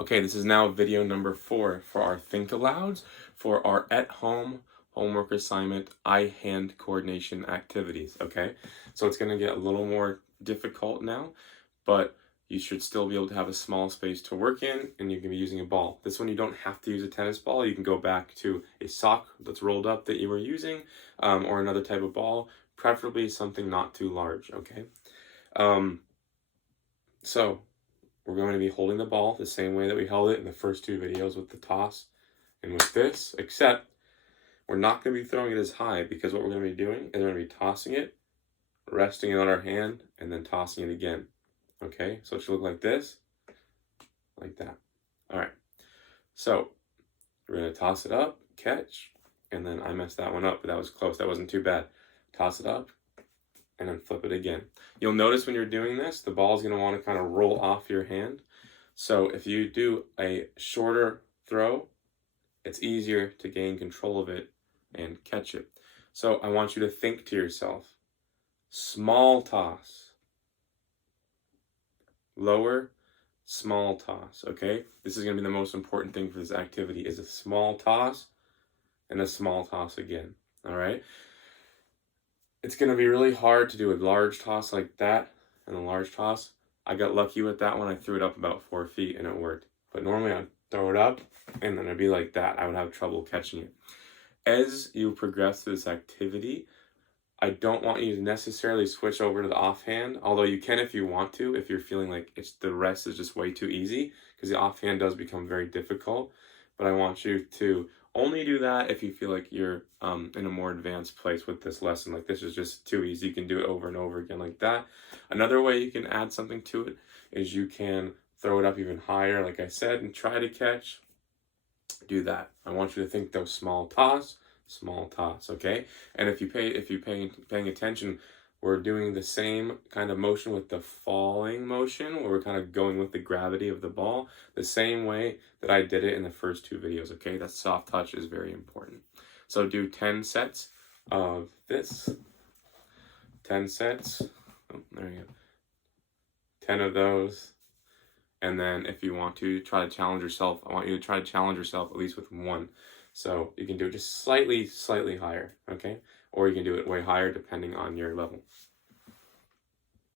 Okay, this is now video number 4 for our Think Alouds for our at-home homework assignment eye-hand coordination activities, okay? So it's going to get a little more difficult now, but you should still be able to have a small space to work in, and you can be using a ball. This one you don't have to use a tennis ball. You can go back to a sock that's rolled up that you were using, or another type of ball, preferably something not too large, okay? So we're going to be holding the ball the same way that we held it in the first 2 videos with the toss and with this, except we're not going to be throwing it as high, because what we're going to be doing is we're going to be tossing it, resting it on our hand, and then tossing it again. Okay, so it should look like this, like that. All right, so we're going to toss it up, catch, and then I messed that one up, but that was close. That wasn't too bad. Toss it up, and then flip it again. You'll notice when you're doing this, the ball is going to want to kind of roll off your hand. So if you do a shorter throw, it's easier to gain control of it and catch it. So I want you to think to yourself, small toss, lower, small toss, okay? This is going to be the most important thing for this activity, is a small toss and a small toss again, all right? It's going to be really hard to do a large toss like that and a large toss. I got lucky with that one. I threw it up about 4 feet and it worked. But normally I'd throw it up and then it'd be like that. I would have trouble catching it. As you progress through this activity, I don't want you to necessarily switch over to the offhand, although you can if you want to, if you're feeling like the rest is just way too easy, because the offhand does become very difficult. But I want you to only do that if you feel like you're in a more advanced place with this lesson. Like, this is just too easy. You can do it over and over again like that. Another way you can add something to it is you can throw it up even higher, like I said, and try to catch. Do that. I want you to think those small toss, okay? And if you're paying attention, we're doing the same kind of motion with the falling motion, where we're kind of going with the gravity of the ball, the same way that I did it in the first 2 videos, okay? That soft touch is very important. So do 10 sets of this. 10 sets. Oh, there you go. 10 of those. And then if you want to try to challenge yourself, I want you to try to challenge yourself at least with 1. So you can do it just slightly higher, okay? Or you can do it way higher depending on your level.